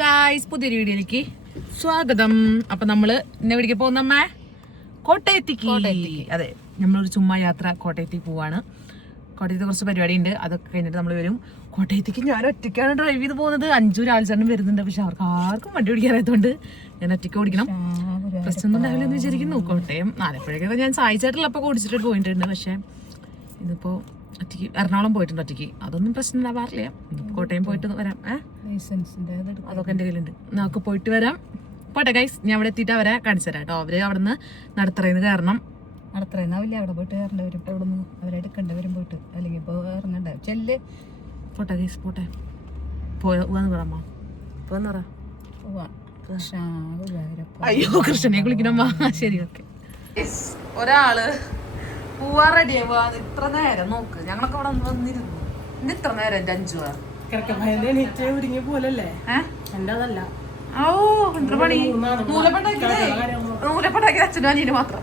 Guys പുതിയൊരു വീഡിയോയിലേക്ക് സ്വാഗതം. അപ്പൊ നമ്മൾ ഇന്ന് വീടിക്ക് പോകുന്നമ്മ കോട്ടയത്തേക്ക്. അതെ നമ്മളൊരു ചുമ്മാ യാത്ര കോട്ടയത്തേക്ക് പോവാണ്. കോട്ടയത്ത് കുറച്ച് പരിപാടി ഉണ്ട് അതൊക്കെ കഴിഞ്ഞിട്ട് നമ്മൾ വരും. കോട്ടയത്തേക്ക് ഞാൻ ഒറ്റയ്ക്കാണ് ഡ്രൈവ് ചെയ്ത് പോകുന്നത്. അഞ്ചു ആൾച്ചാണ്ടും വരുന്നുണ്ട്. പക്ഷെ അവർക്ക് ആർക്കും വണ്ടി ഓടിക്കാനായതുകൊണ്ട് ഞാൻ ഒറ്റയ്ക്ക് ഓടിക്കണം. പ്രശ്നം ഉണ്ടാവില്ല എന്ന് വിചാരിക്കുന്നു. കോട്ടയം ആലപ്പുഴയൊക്കെ ഞാൻ സായിച്ചായിട്ടുള്ളപ്പോൾ ഓടിച്ചിട്ട് പോയിട്ടുണ്ട്. പക്ഷെ ഇതിപ്പോ ഒറ്റയ്ക്ക് എറണാകുളം പോയിട്ടുണ്ട് ഒറ്റയ്ക്ക്. അതൊന്നും പ്രശ്നം ഉണ്ടാവാറില്ല കോട്ടയം പോയിട്ട് വരാം. അതൊക്കെ എന്റെ കയ്യിലുണ്ട്. നമുക്ക് പോയിട്ട് വരാം. പോട്ടെ ഗൈസ് ഞാൻ അവിടെ എത്തിയിട്ട് അവരെ കാണിച്ചു തരാം കേട്ടോ. അവർ അവിടെ നിന്ന് നടത്തറയിന്ന് കയറണം. നടത്തറയിന്നാവില്ല അവിടെ പോയിട്ട് കയറേണ്ടി വരും. അവിടെ നിന്ന് അവരെടുക്കേണ്ടി വരും പോയിട്ട്. അല്ലെങ്കിൽ ഇപ്പോൾ ഇറങ്ങണ്ട ചെല്ല്. പോട്ടെ ഗൈസ് പോട്ടെ. പോവാന്ന് പറമ്മ പോവാന്ന് പറ. പോവാ. കൃഷ്ണ അയ്യോ കൃഷ്ണനെ കുളിക്കണമ്മ ശരി ഓക്കെ ഒരാൾ പോവാ റെഡി ആവുക ഇത്ര നേരം നോക്ക്. ഞങ്ങളൊക്കെ അവിടെ വന്നിരുന്നു. ഇത്ര നേരം എന്റെ അഞ്ചു പേർ ഒരുങ്ങിയ പോലല്ലേ? ഏഹ് എന്റെ അതല്ല. ഓ എന്ത്ര പണി? നൂലപ്പണ്ടാക്കിയതേ? നൂലപ്പണ്ടാക്കിയത് അച്ഛനും അനിയനും മാത്രം.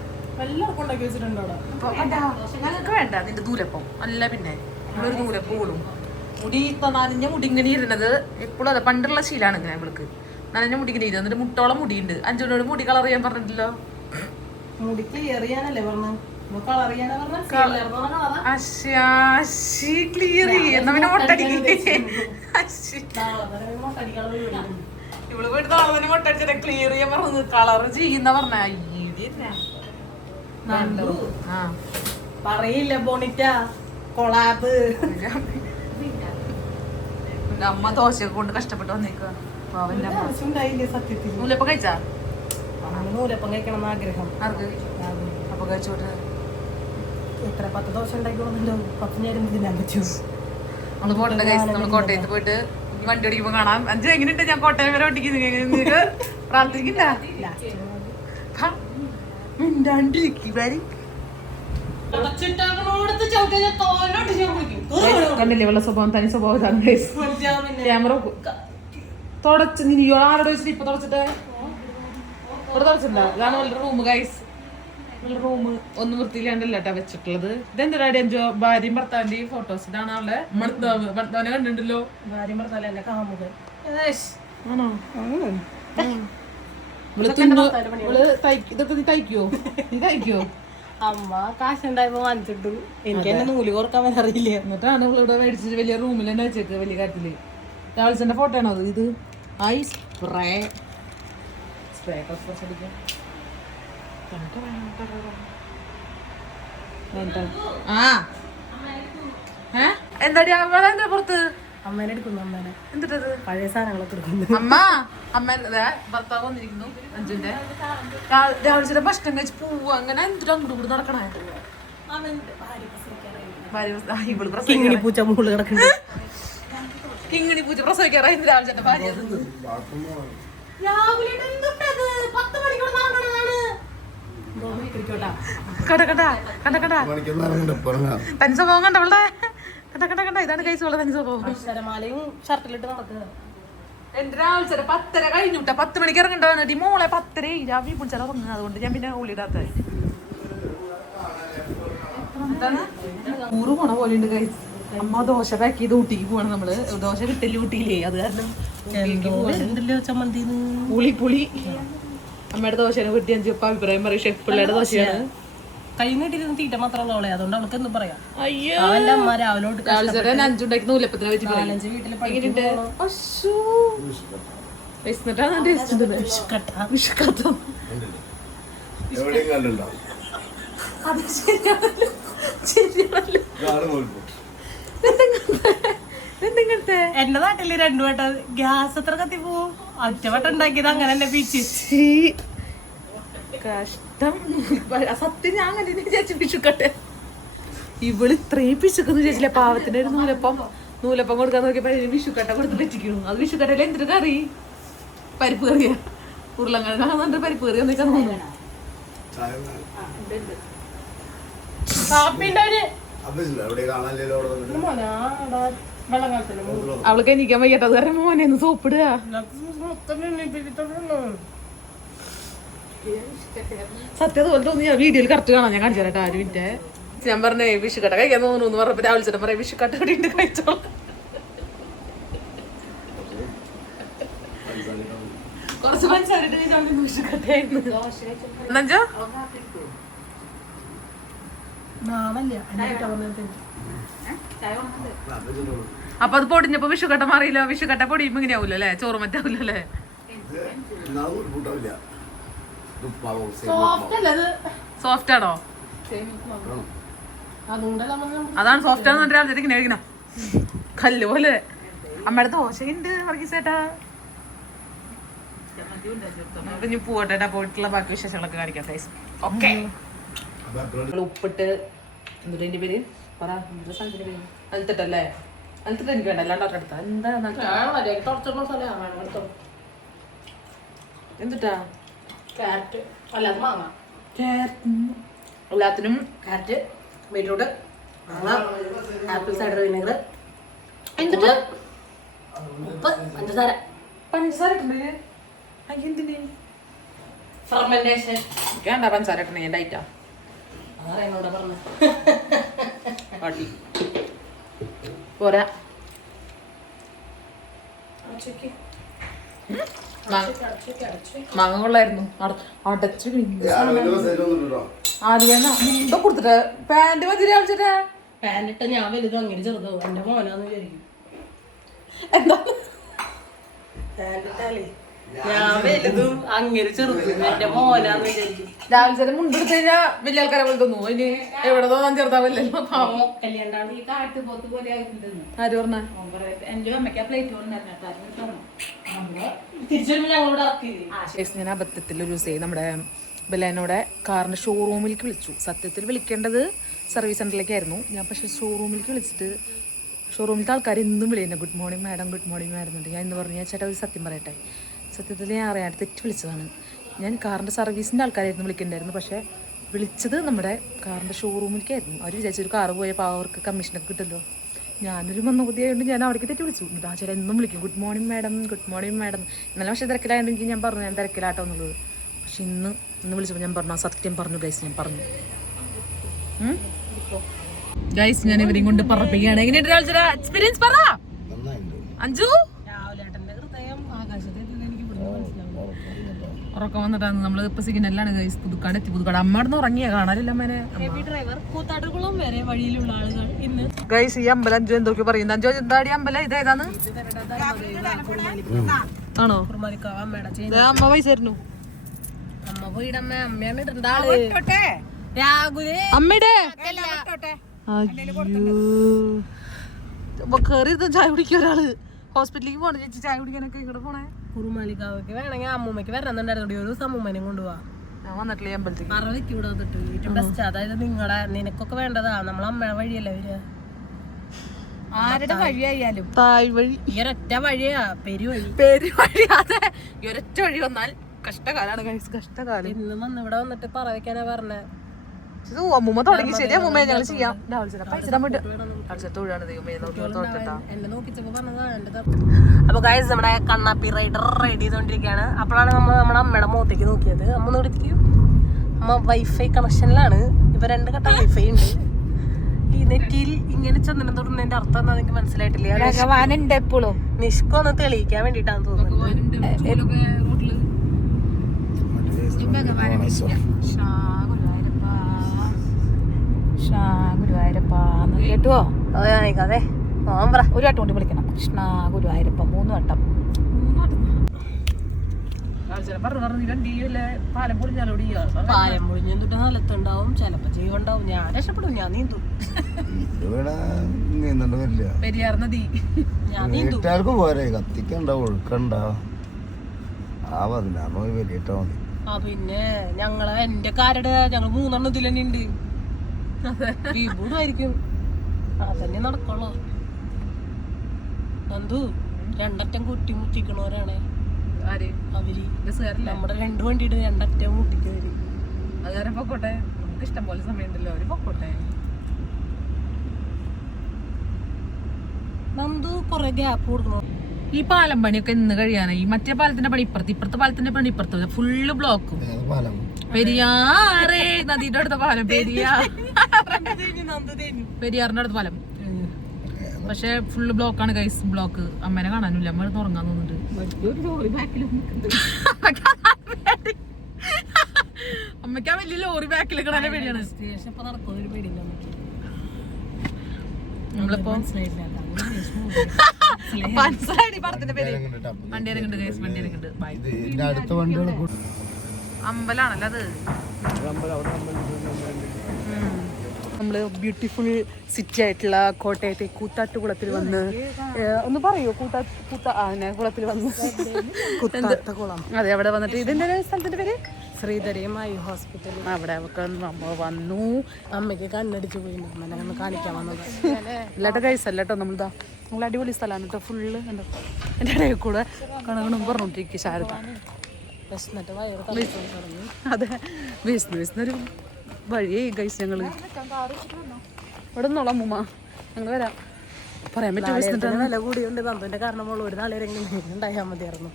ഞങ്ങൾക്ക് വേണ്ട നിന്റെ നൂലപ്പം. അല്ല പിന്നെ ഒരു നൂലപ്പം കൂടും. മുടി നനഞ്ഞ മുടി ഇങ്ങനെ ഇരുന്നത്. എപ്പോഴും അതെ പണ്ടുള്ള ശീലാണ് ഇങ്ങനെ ഇവൾക്ക്. നനഞ്ഞ മുടി ഇങ്ങനെ ഇരുന്നത്. എന്നിട്ട് മുട്ടോളം മുടിയുണ്ട്. അഞ്ചുനോട് മുടി കളർ ചെയ്യാൻ പറഞ്ഞിട്ടില്ലോ? മുടി ക്ലിയർ ചെയ്യാനല്ലേ പറഞ്ഞു? ക്ലിയർ പിന്നെ മുട്ടടിക്കേ. ഇവൾ ക്ലിയർ ചെയ്യാൻ പറഞ്ഞു. കളർ ചെയ്യുന്ന പറഞ്ഞ. ആ. പറയില്ല ബോണിറ്റ കൊളാബ് അമ്മ ദോശയൊക്കെ കൊണ്ട് കഷ്ടപ്പെട്ട് വന്നേക്കുക സത്യത്തിൽ നൂലപ്പം കഴിച്ചാ? നൂലപ്പം കഴിക്കണം ആഗ്രഹം. അപ്പൊ കഴിച്ചോട്ട് എത്ര? പത്ത് ദോശ ഉണ്ടാക്കി കൊടുക്കണ്ടോ പത്ത് നേരം തിന്നാൻ പറ്റൂ നമ്മൾ നമ്മൾ കോട്ടയത്ത് പോയിട്ട് വണ്ടി ഓടിക്കുമ്പോ കാണാം. അഞ്ച് എങ്ങനെയുണ്ട്? ഞാൻ കോട്ടയം വരെ ഓടിക്കുന്നു നിങ്ങൾക്ക് പ്രാർത്ഥിക്കില്ല. കണ്ടില്ലേ? സ്വഭാവം തനി. ക്യാമറ തുടച്ച് നീ ആരോട് വെച്ചിട്ട് ഇപ്പൊ തുടച്ചിട്ട്? ഇവിടെ തുടച്ചിട്ടുണ്ടോ? ഇതാണ് റൂം ഗൈസ് റൂം ഒന്നും വൃത്തിയില്ലാണ്ടല്ല കേട്ടോ വെച്ചിട്ടുള്ളത് ഇതെന്താ അഞ്ചോ? ഭാര്യയും ഭർത്താവിന്റെയും ഫോട്ടോസ് ഇതാണ് അവളെ? ഭർത്താവ് ഭർത്താവിനെ കണ്ടിട്ടുണ്ടല്ലോ. ഭാര്യയും ഭർത്താവ് എന്റെ കാമുകൻ. ആണോ? ഇതൊക്കെ നീ തയ്ക്കോ? നീ തയ്ക്കോ? അമ്മ കാശുണ്ടായപ്പോ വാങ്ങിച്ചിട്ടു. എനിക്ക് തന്നെ നൂൽ കോർക്കാൻ അറിയില്ല എന്നിട്ടാണ് ഇവിടെ മേടിച്ചിട്ട് വലിയ റൂമിൽ തന്നെ വെച്ചേക്ക് വലിയ കാര്യത്തിൽ രാവിലെ ഫോട്ടോ ആണോ ഇത്? I spray. സ്പ്രേ അടിക്കാം ആ? എന്താടി അവളെ എന്താ പുറത്ത്? അമ്മേനെ എടുക്കുന്നു അമ്മേനെ. എന്തിട്ടത്? പഴയ സാധനങ്ങളൊക്കെ എടുക്കുന്നു. അമ്മ അമ്മ ദേ, ഭർത്താവ് വന്നിരിക്കുന്നു അഞ്ചുന്റെ ഭക്ഷണം കഴിച്ച് പോവുക അങ്ങനെ അങ്ങോട്ട് കൂടി നടക്കണേ. കിങ്ങിണി പൂച്ച മുകളിൽ കിടക്കുന്നു കിങ്ങിണി പൂച്ച പ്രസവിക്കാറായി രാവിലെ ചേട്ടൻ ഭാര്യ കട കണ്ട അവളുടെ? കണ്ട കണ്ട കണ്ട. ഇതാണ് ഷർട്ടിലിട്ട് നടക്കുക. എന്റെ രാവിലെ പത്തര പത്ത് മണിക്ക് ഇറങ്ങണ്ടാണ് മോളെ പത്തര രാവിലെ പിടിച്ചാൽ ഇറങ്ങുക അതുകൊണ്ട് ഞാൻ പിന്നെ ഉള്ളിടാത്ത എന്താണ്? ഊറ് പോണ പോലെ ഉണ്ട് കഴിച്ച് അമ്മ ദോശ പാക്ക് ചെയ്ത് ഊട്ടിക്ക് പോവാണ് നമ്മൾ. ദോശ കിട്ടില്ല ഊട്ടിയില്ലേ അത് കാരണം ഊട്ടിക്ക് അമ്മയുടെ ദോശനെ കുട്ടി അഞ്ചു അഭിപ്രായം പറയും. ഷെഫ് പിള്ളേരുടെ ദോശയാണ്. കൈ നീട്ടിരുന്ന് തീറ്റ മാത്രമേ ഉള്ളൂ അതുകൊണ്ട് അവൾക്ക് എന്ത് പറയാം. അയ്യോ. അവന്റെ അമ്മ രാവിലെ തൊട്ട് രാവിലെ ചേട്ടൻ അഞ്ചുണ്ടാക്കി നൂലപ്പത്തിനെ വെച്ച് പറയും. നാലഞ്ച് വീട്ടിൽ. വിശന്നിട്ടാണ്. എവിടെയും അത് ശരിയാണല്ലോ. ശരിയാണല്ലോ. എന്റെ നാട്ടിൽ രണ്ടു വട്ടം ഗ്യാസ് എത്ര കത്തി പോവും. ഒറ്റ വട്ടം ഉണ്ടാക്കിയത് അങ്ങനെ തന്നെ പീച്ച് കഷ്ടം. ആ സത്യം ഞാൻ അങ്ങനെ വിചാരിച്ചു പിശുക്കട്ടെ. ഇവൾ ഇത്രയും പിശുക്കെന്ന് വിചാരിച്ചില്ല. പാവത്തിന്റെ ഒരു നൂലപ്പം നൂലപ്പം കൊടുക്കാൻ നോക്കിയപ്പോ വിഷുക്കട്ട കൊടുത്ത് വെച്ചിരിക്കുന്നു അത് വിഷുക്കട്ടയിൽ എന്തൊരു കറി? പരിപ്പ് കറിയാ. കാണുന്നുണ്ട് പരിപ്പ് കറി എന്നൊക്കെ തോന്നുന്നു. അവൾക്ക് എനിക്കാൻ വയ്യാത്തത് കാരണം മോനെ ഒന്ന് സോപ്പിടുക സത്യം അതുപോലെ തോന്നിയ വീഡിയോയിൽ കറക്റ്റ് കാണാം ഞാൻ കാണിച്ചു തരാം ഒരു മിനിറ്റ് ഞാൻ പറഞ്ഞേ വിഷുക്കട്ട കഴിക്കാൻ തോന്നുന്നു എന്ന് പറഞ്ഞപ്പോ രാവിലെ ചേട്ടൻ പറയാം വിഷുക്കട്ട കൂടി ഉണ്ട് കഴിച്ചോളാം. കുറച്ച് കഴിച്ചാൽ വിഷുക്കട്ടയായിരുന്നു എന്നുവെച്ചോ നാളല്ല എന്നിട്ട് വന്നിട്ട് അപ്പൊ അത് പൊടിഞ്ഞപ്പോ വിഷുക്കട്ട മാറിയില്ല. വിഷുക്കട്ട പൊടിയുമ്പോ ഇങ്ങനെ ആവൂല്ലോ അല്ലേ? ചോറ് മറ്റാവൂല്ലോ അല്ലേ? സോഫ്റ്റ് ആണോ? അതാണ് സോഫ്റ്റ് ആണെന്ന് പറഞ്ഞാൽ ഇങ്ങനെ കഴിക്കണം കല്ല് പോലെ. അമ്മയുടെ ദോശയുണ്ട് വർഗീസേട്ടാ ഇനി പോട്ടെ പോയിട്ടുള്ള ബാക്കി വിശേഷങ്ങളൊക്കെ കാണിക്കാം ഓക്കെ ഉപ്പിട്ട് എന്തിന്റെ പേര്? പറ സാധനത്തിന്റെ പേര്? അലത്തിട്ടല്ലേ അലത്തിട്ട് എനിക്ക് വേണ്ട അല്ലാണ്ട് അടുത്ത. എന്താ എന്തിട്ടാ? ക്യാരറ്റ് അല്ല അത് മാങ്ങ. ക്യാരറ്റ് എല്ലാത്തിനും ക്യാരറ്റ് ബീറ്റ്റൂട്ട് മാങ്ങ ആപ്പിൾ സൈഡർ വിനെഗർ എന്നിട്ട് ഉപ്പ് പഞ്ചസാര. പഞ്ചസാര ഇട്ടുണ്ട് എന്തിന്? ഫെർമെന്റേഷൻ വേണ്ട പഞ്ചസാര ഇട്ടണേ എന്റെ ഐറ്റാ അതാണ് എന്നോട് പറഞ്ഞത് കാട്ടി പോരാ. മാങ്ങ കൊള്ളായിരുന്നു. അട- അടച്ചു. ആദ്യം കൊടുത്തിട്ട് പാന്റ് മതി രാവിലെ പാനിട്ട് ഞാൻ വലുത് അങ്ങനെ ചെറുതോ. എന്റെ മോനാന്ന് വിചാരിക്കും. എന്താ? പാനിട്ടാലേ ഞാൻ വലുതും അങ്ങനെ ചെറുതും. എന്റെ മോനാന്ന് വിചാരിക്കും. രാവിലെ ചേട്ടൻ മുണ്ടെടുത്ത് കഴിഞ്ഞാൽ വലിയ ആൾക്കാരെ പോലെ തോന്നു ഇനി എവിടെ തോന്നാൻ ചെറുതാവില്ലല്ലോ പാവം. കല്യാണ്ടാണ് ഈ കാട്ടുപോത്ത് പോലെ ആയിട്ടുണ്ടെന്ന് ആര് പറഞ്ഞ? അവൻ പറയട്ടെ, എന്റെ അമ്മയ്ക്ക് ആ പ്ലേറ്റ് തിരിച്ചു ഞങ്ങളോട് ഇറക്കി ഞാൻ അബദ്ധത്തിൽ ഒരു ദിവസം നമ്മുടെ ബലേനോടെ കാറിന്റെ ഷോറൂമിലേക്ക് വിളിച്ചു. സത്യത്തിൽ വിളിക്കേണ്ടത് സർവീസ് സെന്ററിലേക്കായിരുന്നു ഞാൻ പക്ഷെ ഷോറൂമിലേക്ക് വിളിച്ചിട്ട് ഷോറൂമിലത്തെ ആൾക്കാർ എന്നും വിളിയുന്നത് good morning madam good morning madam എന്നിട്ട് ഞാൻ ഇന്ന് പറഞ്ഞു ഞാൻ ചേട്ടാ ഒരു സത്യം പറയട്ടെ. സത്യത്തിൽ ഞാൻ അറിയാൻ തെറ്റ് വിളിച്ചതാണ്. ഞാൻ കാറിന്റെ സർവീസിന്റെ ആൾക്കാരായിരുന്നു വിളിക്കുന്നുണ്ടായിരുന്നു പക്ഷേ വിളിച്ചത് നമ്മുടെ കാറിന്റെ ഷോറൂമിലേക്കായിരുന്നു അവർ വിചാരിച്ചു ഒരു കാറ് പോയ പാവം അവർക്ക് കമ്മീഷനൊക്കെ കിട്ടുമല്ലോ. ഞാനൊരു മന്ദബുദ്ധിയായതുകൊണ്ട് ഞാൻ അവിടേക്ക് തെറ്റി വിളിച്ചു. എന്നിട്ട് ആ ചേട്ടൻ എന്നും വിളിക്കും good morning madam good morning madam ഇന്നലെ പക്ഷേ തിരക്കിലായതുകൊണ്ട് എനിക്ക് ഞാൻ പറഞ്ഞു ഞാൻ തിരക്കിലാട്ടോ എന്നുള്ളത്. പക്ഷെ ഇന്ന് ഇന്ന് വിളിച്ചപ്പോൾ ഞാൻ പറഞ്ഞു സത്യം പറഞ്ഞു ഗൈസ് ഞാൻ പറഞ്ഞു. ഗൈസ് ഞാൻ ഇവരെയും കൊണ്ട് പറപ്പിക്കുകയാണ്. എങ്ങനെയുണ്ട് എക്സ്പീരിയൻസ് പറ. അഞ്ചു രാവിലെ ഏട്ടന്റെ ഹൃദയം ആകാശത്തിൽ എനിക്ക് ഇവിടുന്ന് മനസ്സിലാവും ഉറക്കം വന്നിട്ടാണ് നമ്മൾ ഇപ്പൊ സിഗ്നലാണ് ഗൈസ് പുതുക്കാട് എത്തി. പുതുക്കാട് അമ്മ അവിടെ നിന്ന് ഉറങ്ങിയ കാണാനില്ല അമ്മേനെ. ഡ്രൈവർ കൂത്താട്ടുകുളം വരെ വഴിയിലുള്ള ആളുകൾ ഇന്ന്. ഗൈസ് ഈ അമ്പലം അഞ്ചു എന്തൊക്കെ പറയുന്നത് അഞ്ചോ എന്താടി അമ്പലം? ഇതേതാണ് ആണോ? അമ്മയുടെ അമ്മ പൈസ തരുന്നു. അമ്മ പോയിടമ്മ അമ്മയാണ് ഇടണ്ട ആൾ. രാഹുൽ അമ്മയുടെ? കേറി ചായ കുടിക്കും ഒരാൾ ഹോസ്പിറ്റലിലേക്ക് പോണേ. ചേച്ചി ചായ കുടിക്കാനൊക്കെ ഇങ്ങോട്ട് പോണേ? കുറുമാലിക്കാവൊക്കെ വേണമെങ്കിൽ അമ്മൂമ്മക്ക് വരണമെന്നുണ്ടായിരുന്നു. ഒരു ദിവസം അമ്മൂമ്മനെ കൊണ്ടുപോവാ. ഞാൻ വന്നിട്ടില്ല ഈ പറ വെക്കി ഇവിടെ വന്നിട്ട് ഏറ്റവും ബെസ്റ്റ് അതായത് നിങ്ങളെ നിനക്കൊക്കെ വേണ്ടതാ. നമ്മളെ അമ്മ വഴിയല്ലേ വരിക. ആരുടെ വഴിയായാലും തായ് വഴി. ഈ ഒരൊറ്റ വഴിയാ. പെരുവഴി പെരുവഴി. അതെ. ഈ ഒരൊറ്റ വഴി വന്നാൽ കഷ്ടകാലാണ് കഴിച്ച് കഷ്ടകാലം. ഇന്ന് വന്ന് ഇവിടെ വന്നിട്ട് പറ വെക്കാനാ പറഞ്ഞേ. ഇത് അമ്മൂമ്മ തുടങ്ങി. ശരി അമ്മൂമ്മ ഞങ്ങൾ ചെയ്യാം. രാവിലെ പൈസ വേണ്ടി രാവിലെ തൊഴിലാണ് ദൈവമേ നോക്കി എന്റെ അപ്പൊ ഗായസ് നമ്മുടെ കണ്ണാപ്പി റൈഡർ റെഡി ചെയ്തോണ്ടിരിക്കുകയാണ് അപ്പോഴാണ് നമ്മൾ നമ്മുടെ അമ്മയുടെ മുഖത്തേക്ക് നോക്കിയത്. അമ്മ നോക്കി അമ്മ വൈഫൈ കണക്ഷനിലാണ് ഇപ്പൊ രണ്ട് ഘട്ടം വൈഫൈ ഉണ്ട്. ഈ നെറ്റിയിൽ ഇങ്ങനെ ചന്ദനം തൊടുന്നതിന്റെ അർത്ഥം എന്താ നിങ്ങൾക്ക് മനസ്സിലായിട്ടില്ല. എപ്പോഴും. നിഷ്ക ഒന്ന് തെളിയിക്കാൻ വേണ്ടിട്ടാണ് തോന്നുന്നത് ഗുരുവായൂരപ്പ കേട്ടുവോ? അതെ ഒരു വട്ടം കൊണ്ട് വിളിക്കണം. കൃഷ്ണ ഗുരുവായൂരപ്പ മൂന്ന് വട്ടം. പാലം നിലത്തുണ്ടാവും ചിലപ്പോ ജീവണ്ടാവും ഞാൻ രക്ഷപ്പെടും ഞാൻ നീന്തും. ഇവിടെ നീന്തണ്ട വരില്ല. പെരിയാർ നദി ഞാൻ നീന്തും. വീട്ടുകാർക്ക് പോരെ കത്തിക്കണ്ട ഒഴുക്കണ്ട. ആ പതിനാറ് വലിയിട്ടാ മതി. ആ പിന്നെ ഞങ്ങളെ എന്റെ കാരുടെ ഞങ്ങൾ മൂന്നെണ്ണം ഇതിൽ തന്നെ ഉണ്ട് വിഭൂടായിരിക്കും അതന്നെ നടക്കുള്ളൂ. എന്തു രണ്ടറ്റം കുട്ടി മുട്ടിക്കണവരാണേ. ആര്? അവർ. നമ്മുടെ രണ്ടു വണ്ടിയുടെ രണ്ടറ്റം മുട്ടിക്കവര് അതുവരെ പൊക്കോട്ടെ? നമുക്ക് ഇഷ്ടം പോലെ സമയമുണ്ടല്ലോ. അവർ പൊക്കോട്ടെ. നന്ദു കൊറേ ഗ്യാപ്പ് കൊടുക്കണം. ഈ പാലം പണിയൊക്കെ ഇന്ന് കഴിയാനായി മറ്റേ പാലത്തിന്റെ പണി ഇപ്പുറത്ത് ഇപ്പുറത്തെ പാലത്തിന്റെ പണി ഇപ്പുറത്ത്. ഫുള്ള് ബ്ലോക്കും പാലം. പെരിയാറേ നദിയുടെ അടുത്ത പാലം പെരിയാർ. പെരിയാറിന്റെ അടുത്ത പാലം പക്ഷെ ഫുള്ള് ബ്ലോക്കാണ് ഗൈസ് ബ്ലോക്ക് അമ്മേനെ കാണാനില്ല അമ്മ ഉറങ്ങാൻ തോന്നുന്നുണ്ട്. അമ്മയ്ക്ക് ആ വലിയ ലോറി ബാക്കിൽ കിടാനെ പേടിയാണ്. നമ്മളിപ്പോ മനസ്സിലായി പടത്തിന്റെ പേര്. വണ്ടി ഇറങ്ങുന്നുണ്ട് ഗൈസ് വണ്ടി ഇറങ്ങുന്നുണ്ട് അമ്പലാണല്ലോ അത്. നമ്മൾ ബ്യൂട്ടിഫുൾ സിറ്റി ആയിട്ടുള്ള കോട്ടയത്തെ കൂത്താട്ടുകുളത്തിൽ വന്ന് ഒന്ന് പറയോ? കൂത്താ കുളത്തിൽ വന്ന്. അതെ അവിടെ വന്നിട്ട് ഇതിന്റെ സ്ഥലത്തിന്റെ പേര്? ശ്രീധരയുമായി ഹോസ്പിറ്റൽ അവിടെ അവക്ക് അമ്മ വന്നു. അമ്മയ്ക്ക് കണ്ണടിച്ചു പോയി ഒന്ന് കാണിക്കാൻ വന്നത്. അല്ലാട്ടോ കൈസ് അല്ലാട്ടോ നമ്മളിതാ. നമ്മൾ അടിപൊളി സ്ഥലമാണ് കേട്ടോ. ഫുള്ള് എന്റെ എന്റെ ഇടയിൽ കൂടെ കണകണം പറഞ്ഞോണ്ടിരിക്കും ശാരദ. അതെ വിഷ്ണു വിഷ്ണു തുടങ്ങി വഴിയായി ഗൈസ് ഞങ്ങൾ ഇവിടെ നിന്നോളാം അമ്മൂമ്മ ഞങ്ങൾ വരാം. പറയാൻ പറ്റും നില വില കൂടിയുണ്ട്. തന്നതിന്റെ കാരണമുള്ള ഒരു നാളേരെങ്കിലും ഉണ്ടായാൽ മതിയായിരുന്നു.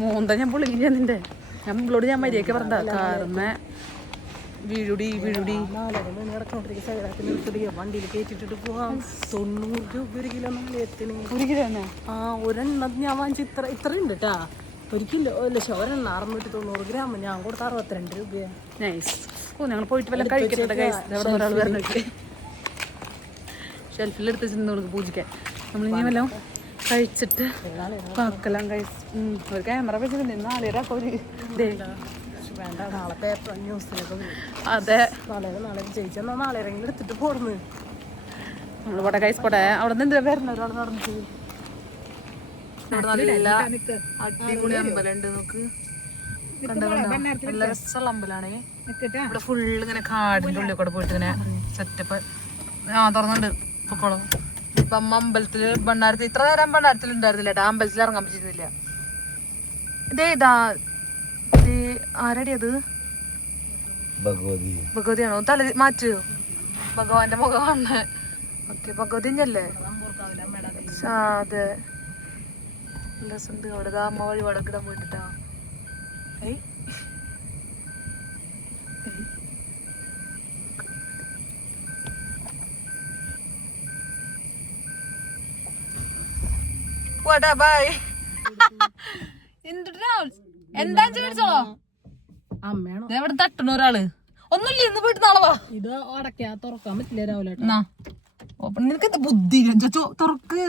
മൂന്ത ഞാൻ പൊളിഞ്ഞ നിന്റെ. ഞാൻ നമ്മളോട് ഞാൻ മര്യാദയ്ക്ക് പറഞ്ഞ കാരണം വീഴുടി വീഴുടി. വണ്ടിയിൽ കയറ്റിട്ടിട്ട് പോവാം. തൊണ്ണൂറ് രൂപ ഒരു കിലോ നാളെത്തിന് ഒരു കിലോ ആ ഒരെണ്ണം ഞാൻ വാങ്ങിച്ച. ഇത്ര ഇത്ര ഉണ്ട് കേട്ടാ ഒരു കിലോ ലക്ഷം. ഒരെണ്ണം അറുന്നൂറ്റി തൊണ്ണൂറ് ഗ്രാം. ഞാൻ കൊടുത്ത അറുപത്തിരണ്ട് രൂപയാണ്. നൈസ് ഓ ഞങ്ങൾ പോയിട്ട് വല്ല കഴിക്കട്ടെ ഗൈസ് അവിടെ ഒരാൾ വരണൊക്കെ ഷെൽഫിൽ എടുത്ത് നമുക്ക് പൂജിക്കാൻ നമ്മളിനി വല്ലതും കഴിച്ചിട്ട് പാക്കെല്ലാം കഴിച്ച് ഒരു ക്യാമറ വെച്ചിട്ടുണ്ട്. നാളെ ഒരു ദേ വേണ്ട നാളെ പേപ്പർ ന്യൂസിലൊക്കെ അതെ. നാളെ നാളെ എടുത്തിട്ട് പോർന്ന്. നമ്മൾ ഇവിടെ കഴിച്ച് പോട്ടെ. അവിടെ നിന്ന് എന്തിനാ വരുന്ന ഒരാൾ നടന്നു നല്ല അടിപൊളി നോക്ക്. കണ്ടോ കണ്ടോ? നല്ല രസമുള്ള അമ്പലാണേ. ഇവിടെ ഫുള്ള് ഇങ്ങനെ കാടിന്റെ ഉള്ളിൽ കൂടെ പോയിട്ട് ഇങ്ങനെ സെറ്റപ്പ് ആ തുറന്നുണ്ട്. പൊക്കോളോ. ഇപ്പൊ അമ്മ അമ്പലത്തിൽ ഭണ്ണാരത്തിൽ ഇത്ര നേരം ഭണ്ണാരത്തിൽ ഉണ്ടായിരുന്നില്ല കേട്ടോ അമ്പലത്തിൽ ഇറങ്ങാൻ പറ്റിയിരുന്നില്ല. ഇതേ ഇതാ ഇത് ആരടി അത്? ഭഗവതി. ഭഗവതിയാണോ? തല മാറ്റ്. ഭഗവാന്റെ മുഖമാണ്. ഓക്കെ ഭഗവതി തന്നെയല്ലേ ആ അതെ. രസമുണ്ട് അവിടെ. അമ്മ വഴിപാടൊക്കെ ഇടാൻ പോയിട്ടാ ഏയ് പോടാ ബൈ എന്താ ചോദിച്ചോളോ അമ്മയാണോ? ഇവിടെ തട്ടണ ഒരാൾ. ഒന്നുമില്ല ഇന്ന് പോയിട്ട് നാളെ വാ. ഇത് അടക്കാ തുറക്കാൻ പറ്റില്ല രാവിലെ ഓപ്പൺ നിനക്ക് എന്താ ബുദ്ധി? ചോ തുറക്ക്.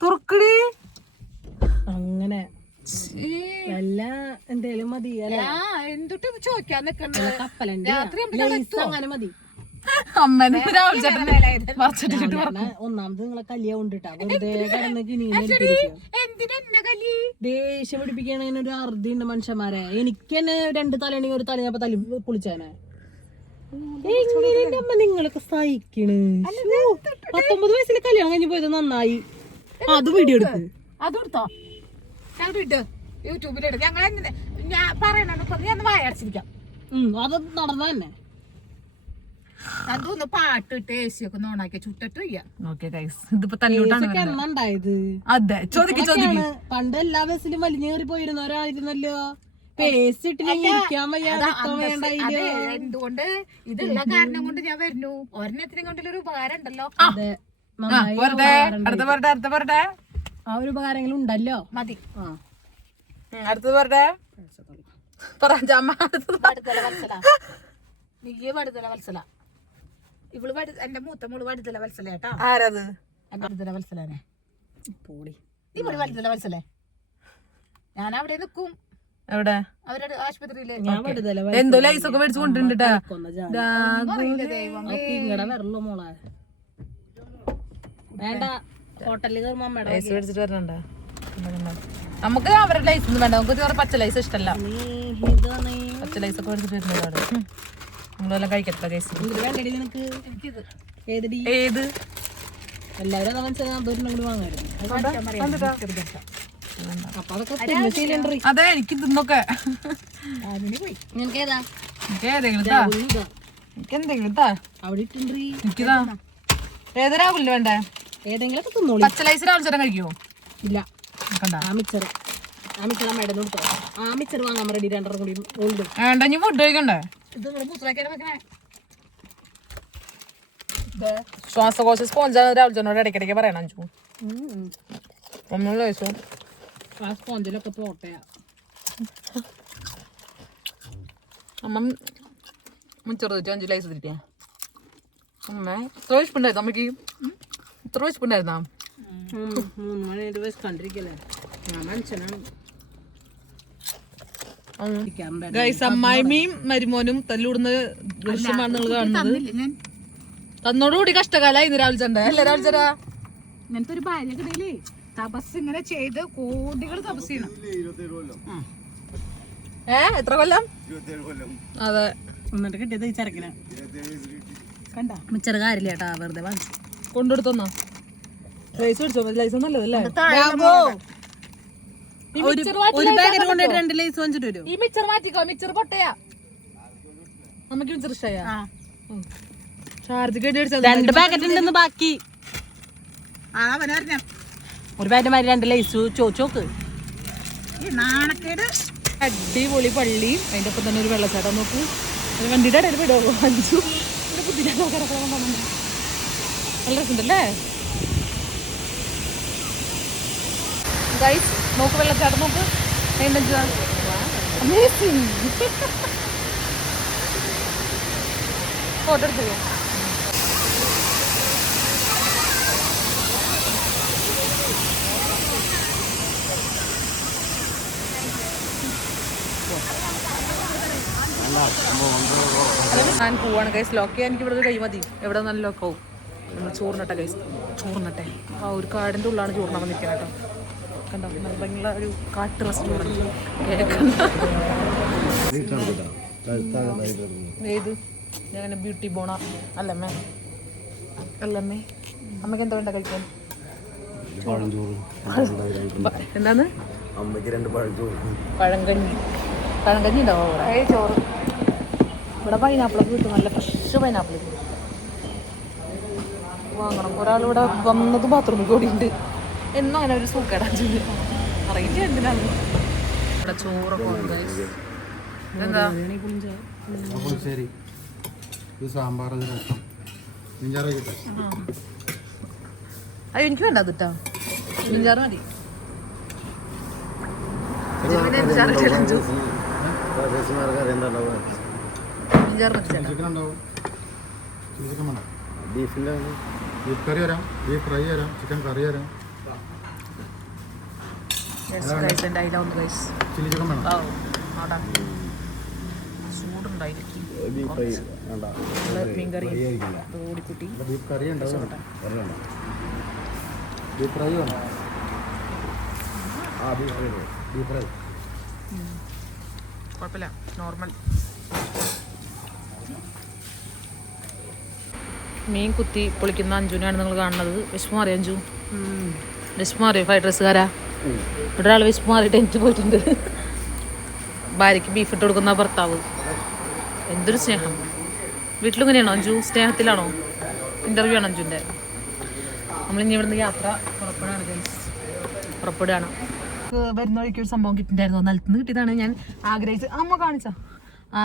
തുറക്കടി. അങ്ങനെ. വല്ല എന്തേലും മതി അല്ല? എന്തുട്ട് ചോദിക്കാൻ നിക്കണ്ട കപ്പലണ്ടി. ലൈസ് അങ്ങനെ മതി. അമ്മനെ. മറച്ചിട്ടിട്ട് ഒന്നാമത് നിങ്ങളെ കല്യാ കൊണ്ടിട്ടാ. വെറുതെ കിടന്ന് ദേഷ്യം പിടിപ്പിക്കണതിന് ഒരു അർദ്ധി ഉണ്ട് മനുഷ്യന്മാരെ. എനിക്ക് തന്നെ രണ്ട് തലയാണെങ്കിൽ ഒരു തല ഞാൻ തലി പൊളിച്ചേനെ എങ്ങനെ അമ്മ നിങ്ങളൊക്കെ സഹിക്കണ്? പത്തൊമ്പത് വയസ്സിൽ കല്യാണം കഴിഞ്ഞ് പോയത് നന്നായി. അത് വീഡിയോ എടുക്ക്. അതെടുത്തോ ഞങ്ങൾ യൂട്യൂബിലിട്ട് ഞങ്ങൾ ഞാൻ പറയണ ഞാൻ വായടച്ചിരിക്കാം. അത് നടന്നു തന്നെ അതൊന്ന് പാട്ടിട്ട് എ സി ഒക്കെ ഒന്ന് ഓണാക്കി ചുട്ടിട്ട് ഉണ്ടായത് അതെ. ചോദിക്ക് ചോദിക്ക്. ഇതൊക്കെയാണ് പണ്ട് എല്ലാ ബസ്സിലും വലിഞ്ഞേറി പോയിരുന്നവരായിരുന്നല്ലോ എന്തുകൊണ്ട്? ഇതുള്ള കാരണം കൊണ്ട് ഞാൻ വരുന്നു. ഒരെണ്ണത്തിനും കൊണ്ടൊരു ഉപകാരം ഉണ്ടല്ലോ അതെ. ആ, അടുത്ത അടുത്ത ആ ഒരു ഉപകാരങ്ങളും ഉണ്ടല്ലോ. മതി. അടുത്തത് പോരട്ടെ പറ ജാമ അടുത്തത് വത്സല. നീ പടുത്തല വത്സല. ഇവൾ എന്റെ മൂത്ത മോൾ പടുതല വത്സല കേട്ടാ. ആരത്? എന്റെ പടുതല വത്സലനെ. പോടി നീ ഇവിടെ പടുതല വത്സലേ? ഞാൻ അവിടെ നിൽക്കും എവിടെ? അവരുടെ ആശുപത്രിയിൽ. ഞാൻ വിടുതല എന്തോ ലൈസ് ഒക്കെ മേടിച്ചു മോളെ? വേണ്ട ഹോട്ടലിൽ ലൈസ് മേടിച്ചിട്ട് വരണണ്ട? നമുക്ക് അവരുടെ ലൈസ് ഒന്നും വേണ്ട. നമുക്ക് പച്ച ലൈസ് ഇഷ്ടല്ല. സ്നേഹിതനേ. പച്ച ലൈസ് ഒക്കെ മേടിച്ചിട്ട് വരുന്നുണ്ട് അവിടെ? നമ്മളെല്ലാം കഴിക്കട്ടെ കേസ് ഏത്? എല്ലാവരും കൂടി വാങ്ങായിരുന്നു. അതെ എനിക്ക് തിന്നൊക്കെ ഏതാ ഏതെങ്കിലും രാഹുലിന് വേണ്ടേ? ഏതെങ്കിലും കഴിക്കോ തിന്നോളി. പച്ച ലൈസ് രാഹുൽ ചേട്ടൻ കഴിക്കുമോ ഇല്ല. ആമിച്ചറ് ആ മിച്ചർ ആ അമ്മയുടെ വാങ്ങാൻ റെഡി രണ്ടെണ്ണം കൂടി വേണ്ട ഇനി ഫുഡ് കഴിക്കണ്ടേ? ഇത് ഇവിടെ മൂത്രമൊക്കെ വെക്കണേ. ശ്വാസകോശ സ്പോഞ്ചാണ് രാഹുൽ ചേട്ടനോട് ഇടയ്ക്കിടയ്ക്ക് പറയണം അഞ്ചു ഒന്നുള്ള വയസ്സു ആ സ്പോഞ്ചിലൊക്കെ പോട്ടയാ അമ്മ ചെറുതിട്ട് അഞ്ചു ലൈസ് തിരിട്ടിയാ അമ്മ ഇത്ര വിശപ്പുണ്ടായിരുന്നു അമ്മയ്ക്ക്? ഇത്ര വിശപ്പുണ്ടായിരുന്നാ മൂന്ന് മണി വയസ്സ് കണ്ടിരിക്കല്ലേ ഞാൻ മനുഷ്യനാണ് ഗൈസ് അമ്മായിമ്മയും മരുമോനും തല്ലൂടുന്ന ദൃശ്യമാണ് നിങ്ങൾ കാണുന്നത്. ഞാൻ. തന്നോടുകൂടി കഷ്ടകാലായി ഇന്ന് രാവിലെ ചണ്ട അല്ലേ രാവിലെ ചരാ ഇങ്ങനത്തെ ഒരു ഭാര്യക്കിടയിലേ തപസ് ഇങ്ങനെ ചെയ്ത് കോടികൾ തപസ് ചെയ്യണം. ഏ എത്ര കൊല്ലം? അതെ. എന്നിട്ട് കിട്ടിയത് ഈ ചരക്കിന് കണ്ട? മിച്ചറ് കാര്യമില്ല കേട്ടാ വെറുതെ വാങ്ങിച്ചു. കൊണ്ടെടുത്തന്നാ ലൈസ് പിടിച്ചോ ലൈസ് നല്ലതല്ലേ? ഒരു പാക്കറ്റ് കൊണ്ടിട്ട് രണ്ട് ലൈസ് വാങ്ങിച്ചിട്ട് വരും. ഈ മിച്ചർ മാറ്റിക്കോ മിച്ചർ പൊട്ടയാ. നമുക്ക് മിച്ചർ ചാർജ് കേട്ട് രണ്ട് പാക്കറ്റ് ഉണ്ടെന്ന് ബാക്കി. ആ ഒരു പാക്കറ്റ് മാതിരി രണ്ട് ലൈസ് ഈ നാണക്കേട്. അടിപൊളി പള്ളിയും. അതിന്റെ ഒപ്പം തന്നെ ഒരു വെള്ളച്ചാട്ടം നോക്കൂ. വണ്ടിയുടെ ഇടയിൽ വിടോ അഞ്ചു. കിടക്കണം നല്ല രസമുണ്ടല്ലേ? ഗൈസ് നോക്ക്. വെള്ളച്ചാട്ടം നോക്ക് അമേസിങ് ഫോട്ടോ എടുത്തോ ഞാൻ പോവാണ് കൈസ് ലോക്ക് ചെയ്യാൻ എനിക്ക് ഇവിടെ ഒരു കൈ മതി. എവിടെ നല്ല ലോക്കാവും നമ്മൾ ചോറിനട്ടെ കൈസ് ചോറിനട്ടെ. ആ ഒരു കാടിന്റെ ഉള്ളാണ് ചോറിനാവാൻ നിൽക്കുന്നത് കേട്ടോ. കണ്ടോ? നല്ല ഒരു കാട്ട് റെസ്റ്റോറന്റ് ഏത്? ഞാൻ ബ്യൂട്ടി ബോണ. അല്ലമ്മേ. അല്ലമ്മേ. അമ്മയ്ക്ക് എന്താ വേണ്ട കഴിക്കാൻ? എന്താണ്? അമ്മയ്ക്ക് രണ്ട് പഴഞ്ചോറ് പഴങ്കഞ്ഞി. പഴങ്കഞ്ഞി ഉണ്ടാവും കുറേ ചോറ്. ഇവിടെ പൈനാപ്പിളൊക്കെ കിട്ടും. നല്ല ഫ്രഷ് പൈനാപ്പിൾ വാങ്ങണം. ഒരാളിവിടെ വന്നത് ബാത്റൂമിൽ കൂടിയുണ്ട് എന്നും അങ്ങനെ ഒരു സൂക്കേടാ ചെയ്ത് അറിയില്ല എന്തിനാണ്. ഇവിടെ ചോറൊക്കെ ഉണ്ട് പുളിശ്ശേരി. ഇത് സാമ്പാർ എനിക്ക് വേണ്ട അതിട്ടാ മിഞ്ചാറ് മതി. ചില്ലി ബീഫ് കറി വരാം. ബീഫ് ഫ്രൈ വരാം. ചിക്കൻ കറി വരാം. Yes guys I guys chilli chicken വേണം. ഓ ആടാ. ചൂടുണ്ടായിരിക്കും ബീഫ് ഫ്രൈ വേണ്ട. മീൻകറി ഓടിക്കുട്ടി. ഇവിടെ ബീഫ് കറി ഉണ്ടാവും ബീഫ് ഫ്രൈ വേണം. ആ ബീഫ് ഫ്രൈ ബീഫ് ഫ്രൈ കുഴപ്പമില്ല. നോർമൽ മീൻ കുത്തി പൊളിക്കുന്ന അഞ്ജുനാണ് നിങ്ങൾ കാണുന്നത്. വിഷമം അറിയാം അഞ്ജു? വിഷമം അറിയോ? ഫ്രൈഡ് റൈസുകാരാ ഇവിടെ ഒരാൾ വിഷമം മാറിയിട്ട് എനിക്ക് പോയിട്ടുണ്ട്. ഭാര്യയ്ക്ക് ബീഫ് ഇട്ട് കൊടുക്കുന്ന ഭർത്താവ്. എന്തൊരു സ്നേഹം. വീട്ടിലും ഇങ്ങനെയാണോ? അഞ്ജു സ്നേഹത്തിലാണോ? ഇന്റർവ്യൂ ആണ് അഞ്ചുന്റെ നമ്മളിനി ഇവിടുന്ന് യാത്ര പുറപ്പെടുകയാണ് ഗൈസ് പുറപ്പെടുകയാണ്. വരുന്ന വഴിക്ക് ഒരു സംഭവം കിട്ടിണ്ടായിരുന്നു നിലത്തുനിന്ന് കിട്ടിയതാണ്. ഞാൻ ആഗ്രഹിച്ച അമ്മ കാണിച്ച?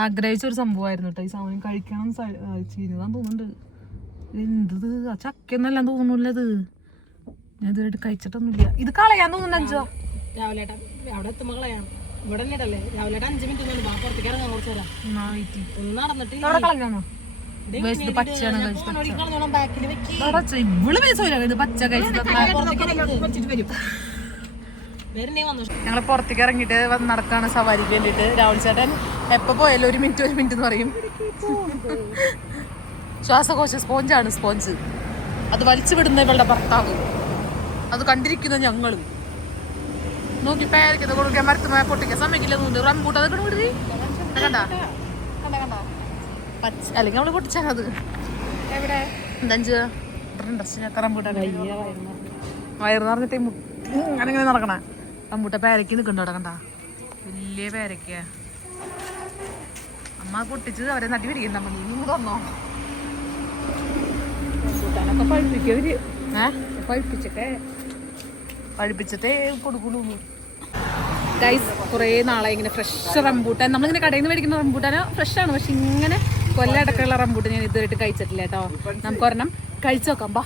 ആഗ്രഹിച്ച ഒരു സംഭവമായിരുന്നു കേട്ടോ. ഈ സാധനം കഴിക്കണം ചെയ്യുന്നതാന്ന് തോന്നുന്നുണ്ട്. എന്തത് ആ ചക്കൊന്നല്ല തോന്നുന്നില്ല ഇത്. ഞാൻ ഇതുവരെ കഴിച്ചിട്ടൊന്നുമില്ല. ഇത് കളയാൻ തോന്നുന്നു അഞ്ചോ? രാവിലെ അവിടെ എത്തുമ്പോൾ കളയാം. ഇവിടെ ഇടല്ലേ രാവിലെ അഞ്ച് മിനിറ്റ് വാ പുറത്തേക്ക് ഇറങ്ങാൻ കുറച്ച് തരാം ഒന്ന് നടന്നിട്ട് ഞങ്ങൾ പുറത്തേക്ക് ഇറങ്ങിട്ട് വന്ന് നടക്കാണ് സവാരിക്ക് വേണ്ടിട്ട് രാഹുൽ ചേട്ടൻ എപ്പോ പോയാലും ഒരു മിനിറ്റ് ഒരു മിനിറ്റ് എന്ന് പറയും. ശ്വാസകോശ സ്പോഞ്ചാണ് സ്പോഞ്ച്. അത് വലിച്ചു വിടുന്ന ഇവളുടെ ഭർത്താവ്. അത് കണ്ടിരിക്കുന്ന ഞങ്ങൾ നോക്കി പേരക്കത് കൊടുക്കാൻ മരത്തുമായ പൊട്ടിക്കാൻ സമ്മതിക്കില്ല തോന്നുന്നു. റംബൂട്ട് അതൊക്കെ കൊടുത്തി കണ്ട പച്ച അല്ലെങ്കിൽ നമ്മൾ പൊട്ടിച്ചാൽ അത്. എവിടെ? എന്താ ഇൻട്രസ്റ്റ് റംബൂട്ടാൻ വയറ് നിറഞ്ഞിട്ട് അങ്ങനെ ഇങ്ങനെ നടക്കണേ? റംബൂട്ട പേരക്ക് നിൽക്കണ്ടോ അവിടെ? കണ്ട. വലിയ പേരയ്ക്ക. അമ്മ പൊട്ടിച്ച് അവരെ നട്ടി വരികയും നമ്മൾ നീ തന്നോ. റംബൂട്ടാനൊക്കെ പഴുപ്പിക്കവര് ഏ? പഴുപ്പിച്ചിട്ടേ പഴുപ്പിച്ചിട്ടേ കൊടുക്കുള്ളൂ. ഗൈസ് കുറേ നാളെ ഇങ്ങനെ ഫ്രഷ് റംബൂട്ടാൻ. നമ്മളിങ്ങനെ കടയിൽ നിന്ന് മേടിക്കുന്ന റംബൂട്ടാനോ ഫ്രഷ് ആണ്. പക്ഷെ ഇങ്ങനെ കൊല്ലടക്കമുള്ള റംബൂട്ടാൻ ഞാൻ ഇതുവരെ കഴിച്ചിട്ടില്ല കേട്ടോ. നമുക്ക് ഒരെണ്ണം കഴിച്ചു നോക്കാം. ബാ.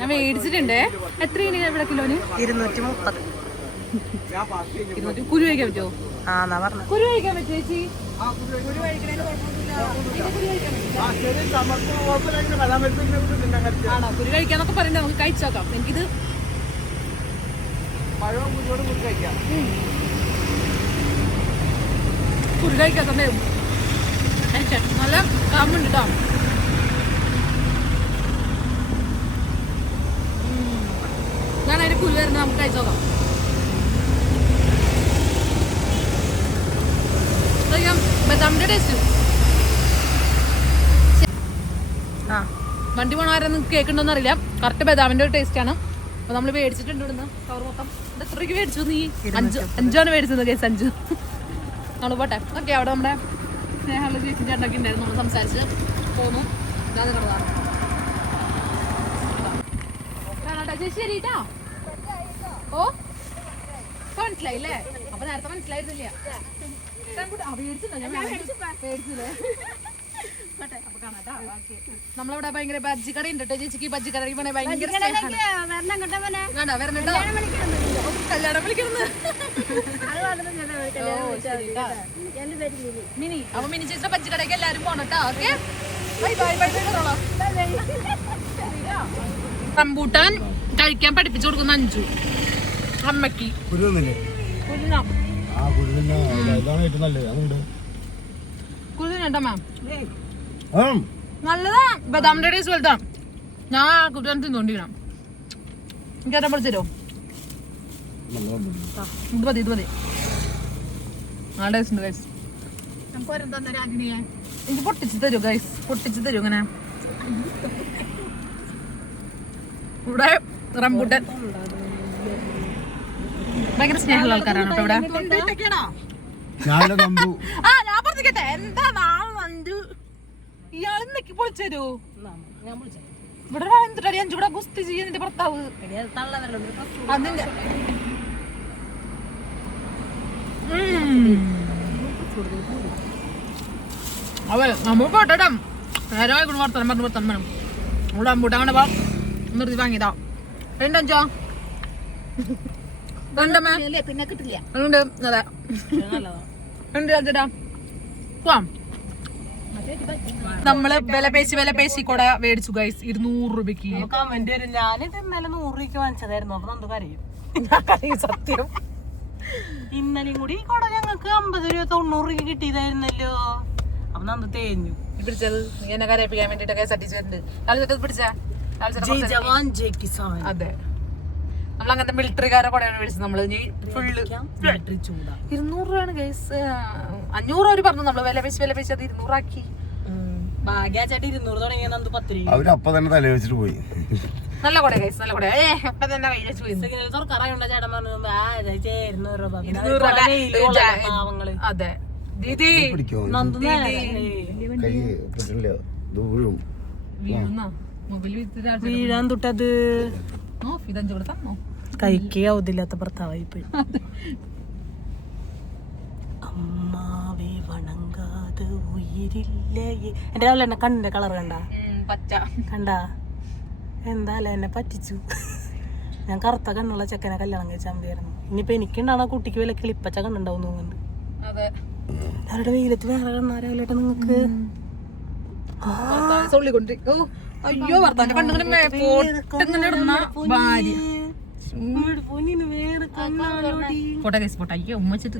ഞാൻ മേടിച്ചിട്ടുണ്ട്. എത്രയാണ് ഇവിടെ കിലോന്? ഇരുന്നൂറ്റി മുപ്പത്. കുരു കഴിക്കാൻ പറ്റുമോ? ആ എന്നാ പറഞ്ഞു. കുരു കഴിക്കാൻ പറ്റുമോ ചേച്ചി? ആണോ? കുരു കഴിക്കാന്നൊക്കെ പറയണ്ടേ നമുക്ക് കഴിച്ചു നോക്കാം. എനിക്കിത് ഉം. കുരു കഴിക്കാൻ തന്നെ നല്ല കാമുണ്ട് കേട്ടോ ഞാൻ അതിന് കുരു വരുന്നത്. നമുക്ക് കഴിച്ചു നോക്കാം. ഇതൊക്കെ ബദാമിന്റെ ടേസ്റ്റ് വണ്ടി പോണവരെന്ന് കേൾക്കണ്ടോന്ന് അറിയില്ല. കറക്റ്റ് ബദാമിന്റെ ഒരു ടേസ്റ്റ് ആണ്. അപ്പൊ നമ്മൾ മേടിച്ചിട്ടുണ്ട് ഇവിടുന്ന്. കവർ മൊത്തം. എത്ര മേടിച്ചു നീ? അഞ്ച് അഞ്ചാണ് മേടിച്ചത് കേസ് അഞ്ച്. നമ്മൾ പോട്ടെ. ഓക്കെ അവിടെ നമ്മുടെ സ്നേഹമുള്ള ചേച്ചി ചേട്ടനൊക്കെ ഉണ്ടായിരുന്നു. നമ്മൾ സംസാരിച്ച് പോന്നു. ഇതാണ് കിടന്നാണ് ചേച്ചി ശരി. ഓ? മനസ്സിലായില്ലേ? അപ്പൊ നേരത്തെ മനസ്സിലായിരുന്നില്ല. നമ്മളവിടെ ഭയങ്കര ബജ്ജിക്കട ഉണ്ട് കേട്ടോ ചേച്ചിക്ക്. ബജ്ജിക്കട ഭയങ്കര കല്യാണം വിളിക്കുന്നത്. മിനി. അപ്പൊ മിനി ചേച്ചിയുടെ ബജ്ജിക്കടയ്ക്ക് എല്ലാരും പോണട്ടോ okay? Bye bye bye rambutan കഴിക്കാൻ പഠിപ്പിച്ചു കൊടുക്കുന്ന അഞ്ചു. അമ്മയ്ക്ക് കുരുന്നില്ലേ കുരുന്ന ഇതാണ് ഏറ്റവും നല്ലത് അതുകൊണ്ട് നല്ലതാ. ബദാമിന്റെ ടേസ്റ്റ് വലുതാ. ഞാൻ കുട്ടിയെ തിന്നോണ്ടിരിക്കണം. എനിക്ക് ഏട്ടാ പഠിച്ചോ ഇത് മതി ഇത് മതി. ആ ടേസ്റ്റ് ഉണ്ട് ഗൈസ് എനിക്ക് പൊട്ടിച്ച് തരൂ ഗൈസ് പൊട്ടിച്ച് തരൂ ഇങ്ങനെ? ഇവിടെ റംബൂട്ടൻ. ഭയങ്കര സ്നേഹമുള്ള ആൾക്കാരാണ് കേട്ടോ ഇവിടെ. ഞാനെ നമ്പു. ആ ഞാൻ പറഞ്ഞിട്ടെ എന്താ നാളെ നന്ദു ഇയാൾ എന്തൊക്കെ പൊളിച്ചരൂ ഇവിടെ എന്തിട്ടടി അഞ്ചു കൂടെ ഗുസ്തി ചെയ്യുന്ന നിന്റെ ഭർത്താവ്. എടി അത് തള്ളവരലുണ്ട് അതിന്റെ അവ നമ്മൾ പോട്ടെ നേരെ കൊണ്ട് വർത്തനം പറഞ്ഞു വർത്തനം വേണം ഇവിടെ അമ്പൂട്ട അങ്ങനെ പോ. നിർത്തി വാങ്ങിയതാ. രണ്ടഞ്ചോ രണ്ടമ്മേ പിന്നെ കിട്ടില്ല. അതുകൊണ്ട് അതെ. നമ്മൾ വില പേശി വില പേശി കൂടെ മേടിച്ചു ഗൈസ് ഇരുന്നൂറ് രൂപയ്ക്ക്. കമന്റ് വരും. ഞാനിത് ഇന്നലെ നൂറ് രൂപയ്ക്ക് വാങ്ങിച്ചതായിരുന്നു. അപ്പൊ നന്ദു കരയും. സത്യം. ഇന്നലെയും കൂടി ഈ കൊട ഞങ്ങൾക്ക് അമ്പത് രൂപ തൊണ്ണൂറ് രൂപ കിട്ടിയതായിരുന്നല്ലോ. അപ്പൊ നന്ദു തേഞ്ഞു. പിടിച്ചത് എന്നെ കരയിപ്പിക്കാൻ വേണ്ടിട്ട് കെ സർട്ടിഫിക്കറ്റ് കാലിച്ചത് പിടിച്ച? ജവാൻ ജയ് കിസാൻ. അതെ. നമ്മൾ അങ്ങനത്തെ മിലിറ്ററിക്കാരെ കൂടെയാണ് മേടിച്ചത് നമ്മൾ ഇനി ഫുള്ള് ഇരുന്നൂറ് രൂപയാണ് ഗൈസ് അഞ്ഞൂറ് അവർ പറഞ്ഞു. നമ്മൾ വില പേശി വില പേശി അത് ഇരുന്നൂറാക്കി. ഭാഗ്യ ചേട്ടി ഇരുന്നൂറ് തുടങ്ങിയ നന്ദു പത്ത് രൂപ. അവരപ്പ തന്നെ തല വെച്ചിട്ട് പോയി. നല്ല കൂടെ നല്ല കൂടെ. ഏ അപ്പൊ തന്നെ കയ്യിൽ വെച്ച് പോയി. ഇങ്ങനെ തുറക്കാറായുണ്ട ചേട്ടൻ പറഞ്ഞു ആ ചേച്ചി ഇരുന്നൂറ് രൂപ. അത്. രൂപ. ദീദി. വീഴാൻ തൊട്ടത്. ഓ ഇതഞ്ചു കൂടെ തന്നോ കൈക്ക് ഔതില്ലാത്ത ഭർത്താവായി പോയി. അമ്മാവേ വണങ്ങാതെ ഉയിരില്ലേ? എന്റെ രാവിലെ എന്നെ കണ്ണിന്റെ കളർ കണ്ട? പച്ച. കണ്ട? എന്തായാലും എന്നെ പറ്റിച്ചു? ഞാൻ കറുത്ത കണ്ണുള്ള ചെക്കനെ കല്യാണം കഴിച്ചാൽ മതിയായിരുന്നു ഇനിയിപ്പോ എനിക്കുണ്ടാണ് ആ കുട്ടിക്ക് വല്ല കിളിപ്പച്ച കണ്ണുണ്ടാവും തോന്നുന്നുണ്ട്. അവരുടെ വെയിലത്ത് വേറെ കണ്ണാരാവില്ലേട്ടാ രാവിലെ നിങ്ങക്ക്? ഓ. അയ്യോ ഭർത്താന്റെ കണ്ടുങ്ങനെ പോട്ടിങ്ങനെ ഇടുന്ന ഭാര്യ. പോട്ടെ കേസ് പോട്ടെ അയ്യോ ഉമ്മച്ചിട്ട്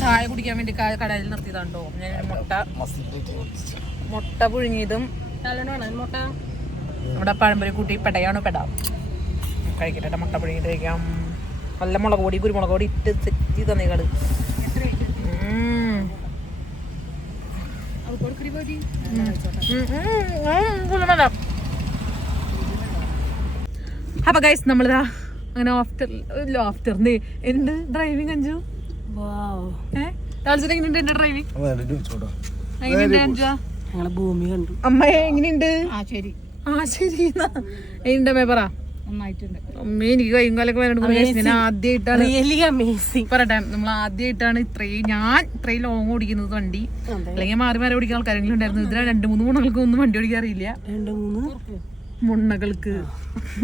ചായ കുടിക്കാൻ വേണ്ടി കടയിൽ നിർത്തിയതാണ്ടോ ഞാൻ മുട്ട മുട്ട പുഴുങ്ങിയതും മുട്ട? നമ്മുടെ പഴംപൊരി കൂട്ടി പെടയാണ് പെട. കഴിക്കട്ടെ മുട്ട പുഴുങ്ങിയിട്ട് കഴിക്കാം. നല്ല മുളക് പൊടി കുരുമുളക് പൊടി ഇട്ട് സെറ്റ് ചെയ്ത് തന്നേക്കാട് അപ്പൊ ഗൈസ് നമ്മളിതാ അങ്ങനെ ആഫ്റ്റർ ആഫ്റ്റർ എന്ത് ഡ്രൈവിംഗ് അഞ്ചു? എങ്ങനെയുണ്ട് എന്റെ ഡ്രൈവിംഗ് എങ്ങനെയുണ്ട് അഞ്ചു? ഭൂമി കണ്ടു. അമ്മയെ എങ്ങനെയുണ്ട്? ആ ശരി. ആ ശരി എന്നാ. പറ. നന്നായിട്ടുണ്ട്. അമ്മേ എനിക്ക് കൈയും കാലൊക്കെ ആദ്യമായിട്ടാണ് റിയലി അമേസിങ് പറയട്ടെ നമ്മൾ ആദ്യമായിട്ടാണ് ഇത്രയും ഞാൻ ഇത്രയും ലോങ് ഓടിക്കുന്നത് വണ്ടി. അല്ലെങ്കിൽ മാറി മാറി ഓടിക്കാൻ ആൾക്കാരെങ്കിലും ഉണ്ടായിരുന്നു. ഇതിന് രണ്ട് മൂന്ന് മുണ്ണകൾക്ക് ഒന്നും വണ്ടി ഓടിക്കാൻ അറിയില്ല. രണ്ട് മൂന്ന്? മുണ്ണകൾക്ക്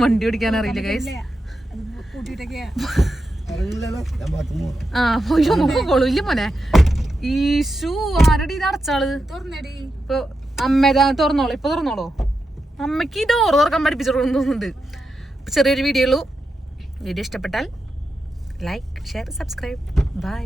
വണ്ടി ഓടിക്കാൻ അറിയില്ല ഗൈസ് ആ മോനെ. ഈശു ആരടി ഇത് അടച്ചാൾ? അമ്മേതാ അമ്മ തുറന്നോളൂ. ഇപ്പൊ തുറന്നോളൂ. അമ്മയ്ക്ക് ഇത് ഓർ തുറക്കാൻ പഠിപ്പിച്ചിട്ടുണ്ടെന്ന് തോന്നുന്നുണ്ട്. ചെറിയൊരു വീഡിയോ ഉള്ളൂ. വീഡിയോ ഇഷ്ടപ്പെട്ടാൽ ലൈക്ക് ഷെയർ സബ്സ്ക്രൈബ് ബൈ